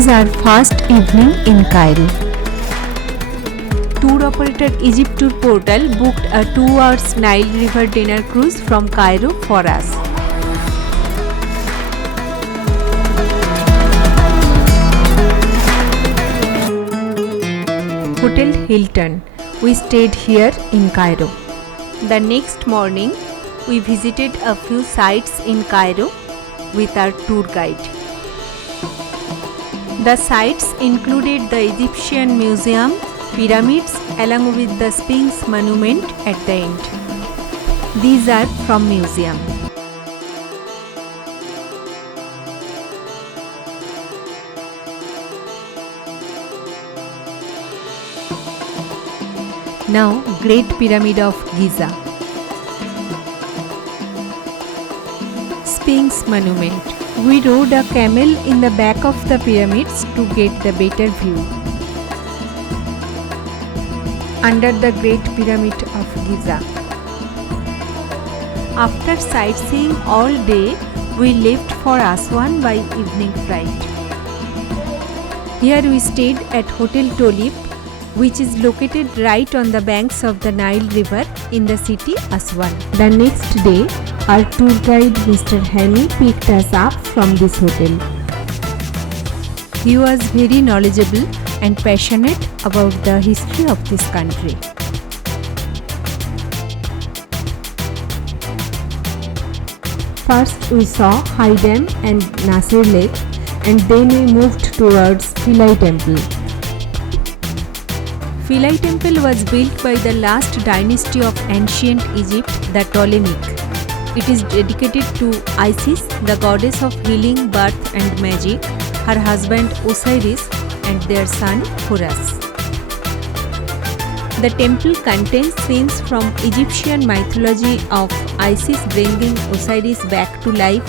was our first evening in Cairo. Tour operator Egypt Tour Portal booked a 2 hours Nile River dinner cruise from Cairo for us. Hotel Hilton. We stayed here in Cairo. The next morning, we visited a few sites in Cairo with our tour guide. The sites included the Egyptian Museum, pyramids, along with the Sphinx monument at the end. These are from museum. Now, Great Pyramid of Giza. Sphinx monument. We rode a camel in the back of the pyramids to get the better view. Under the Great Pyramid of Giza. After sightseeing all day, we left for Aswan by evening flight. Here we stayed at Hotel Tulip, which is located right on the banks of the Nile River in the city Aswan. The next day, our tour guide Mr. Hani picked us up from this hotel. He was very knowledgeable and passionate about the history of this country. First we saw High Dam and Nasser Lake, and then we moved towards Philae Temple. Philae Temple was built by the last dynasty of ancient Egypt, the Ptolemaic. It is dedicated to Isis, the goddess of healing, birth and magic, her husband Osiris and their son Horus. The temple contains scenes from Egyptian mythology of Isis bringing Osiris back to life,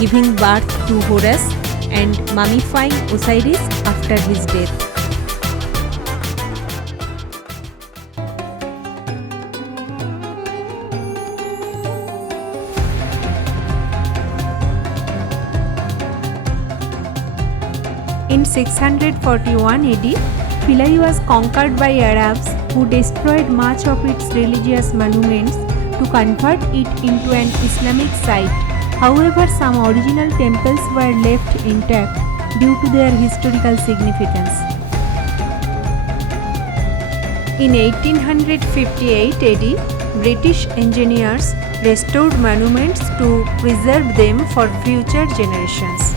giving birth to Horus and mummifying Osiris after his death. In 641 AD, Philae was conquered by Arabs who destroyed much of its religious monuments to convert it into an Islamic site. However, some original temples were left intact due to their historical significance. In 1858 AD, British engineers restored monuments to preserve them for future generations.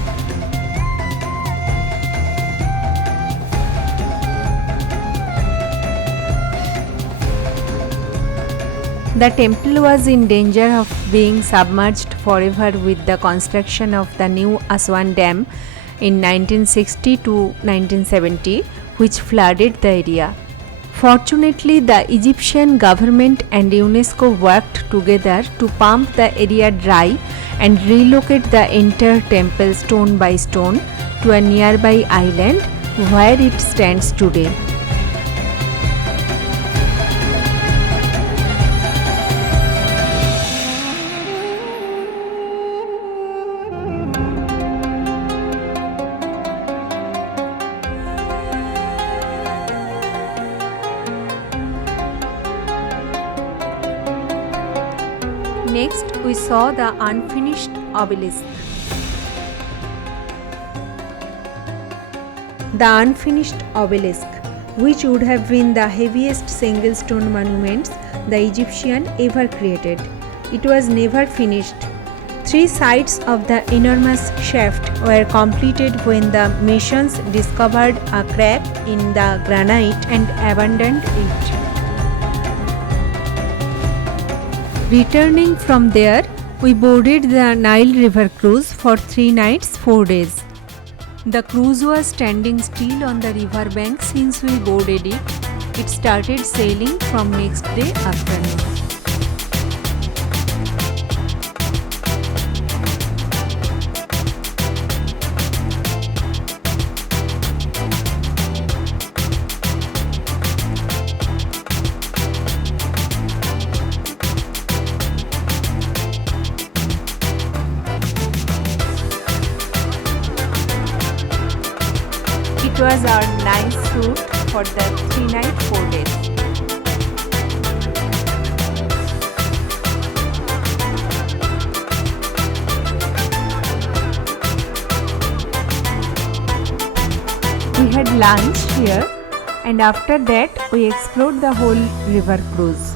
The temple was in danger of being submerged forever with the construction of the new Aswan Dam in 1960 to 1970, which flooded the area. Fortunately, the Egyptian government and UNESCO worked together to pump the area dry and relocate the entire temple stone by stone to a nearby island where it stands today. Next, we saw the unfinished obelisk. The unfinished obelisk, which would have been the heaviest single stone monuments the Egyptian ever created. It was never finished. 3 sides of the enormous shaft were completed when the masons discovered a crack in the granite and abandoned it. Returning from there, we boarded the Nile River cruise for 3 nights, 4 days. The cruise was standing still on the river bank since we boarded it. It started sailing from next day afternoon. It was our nice shoot for the 3-night 4 days. We had lunch here and after that we explored the whole river cruise.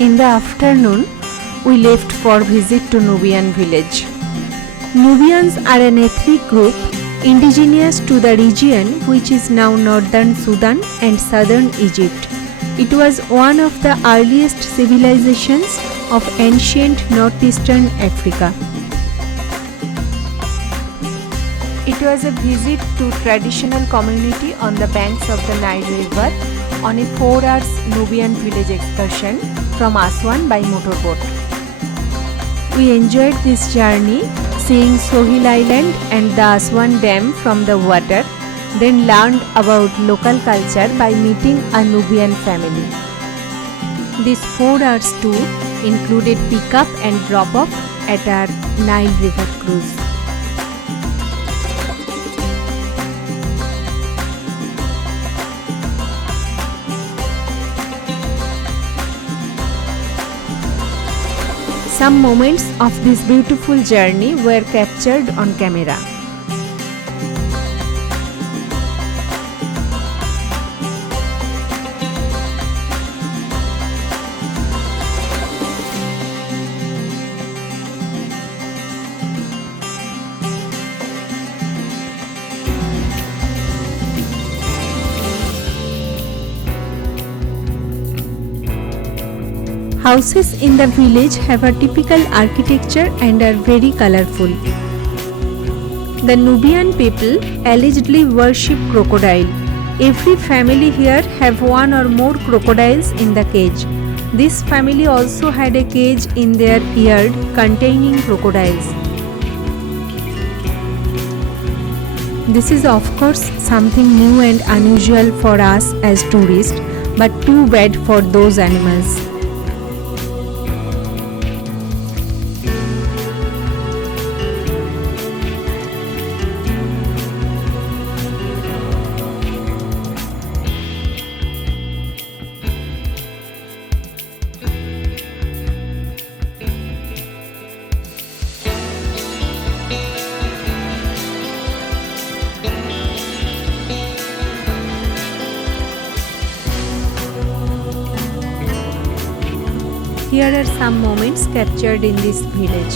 In the afternoon, we left for visit to Nubian Village. Nubians are an ethnic group indigenous to the region which is now northern Sudan and southern Egypt. It was one of the earliest civilizations of ancient northeastern Africa. It was a visit to traditional community on the banks of the Nile River on a 4 hours Nubian Village excursion from Aswan by motorboat. We enjoyed this journey, seeing Sohil Island and the Aswan Dam from the water, then learned about local culture by meeting a Nubian family. This 4 hours tour included pick-up and drop-off at our Nile River cruise. Some moments of this beautiful journey were captured on camera. Houses in the village have a typical architecture and are very colorful. The Nubian people allegedly worship crocodile. Every family here have one or more crocodiles in the cage. This family also had a cage in their yard containing crocodiles. This is of course something new and unusual for us as tourists, but too bad for those animals. Here are some moments captured in this village.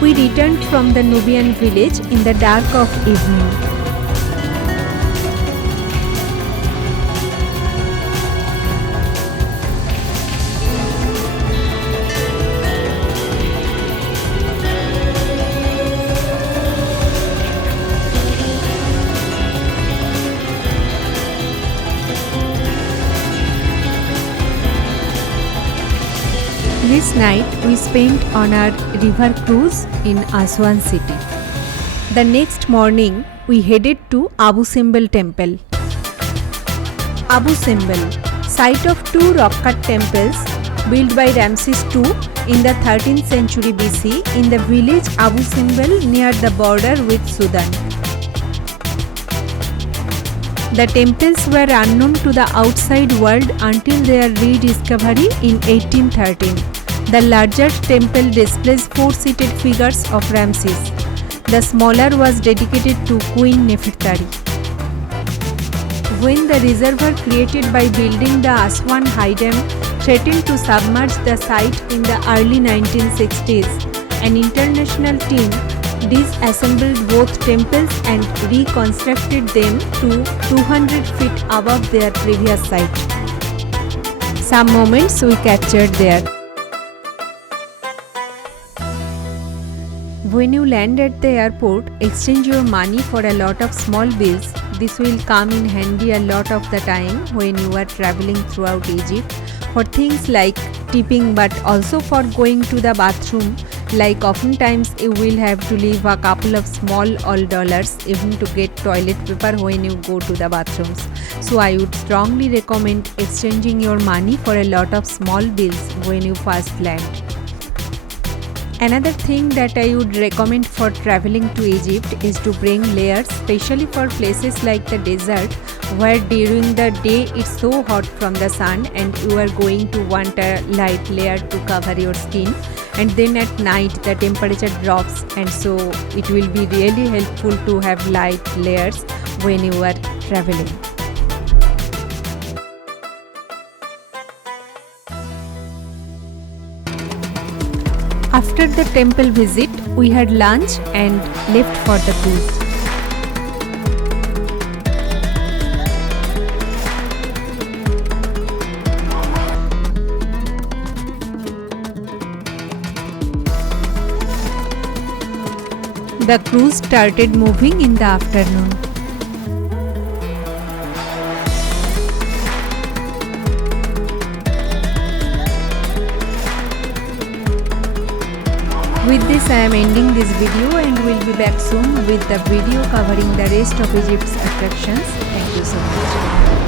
We returned from the Nubian village in the dark of evening. This night we spent on our river cruise in Aswan city. The next morning we headed to Abu Simbel temple. Abu Simbel, site of two rock-cut temples built by Ramses II in the 13th century BC in the village Abu Simbel near the border with Sudan. The temples were unknown to the outside world until their rediscovery in 1813. The larger temple displays four-seated figures of Ramses. The smaller was dedicated to Queen Nefertari. When the reservoir created by building the Aswan High Dam threatened to submerge the site in the early 1960s, an international team disassembled both temples and reconstructed them to 200 feet above their previous site. Some moments we captured there. When you land at the airport, exchange your money for a lot of small bills. This will come in handy a lot of the time when you are traveling throughout Egypt for things like tipping, but also for going to the bathroom. Like oftentimes you will have to leave a couple of small old dollars even to get toilet paper when you go to the bathrooms. So I would strongly recommend exchanging your money for a lot of small bills when you first land. Another thing that I would recommend for traveling to Egypt is to bring layers, especially for places like the desert where during the day it's so hot from the sun and you are going to want a light layer to cover your skin, and then at night the temperature drops, and so it will be really helpful to have light layers when you are traveling. After the temple visit, we had lunch and left for the cruise. The cruise started moving in the afternoon. With this I am ending this video and will be back soon with the video covering the rest of Egypt's attractions. Thank you so much.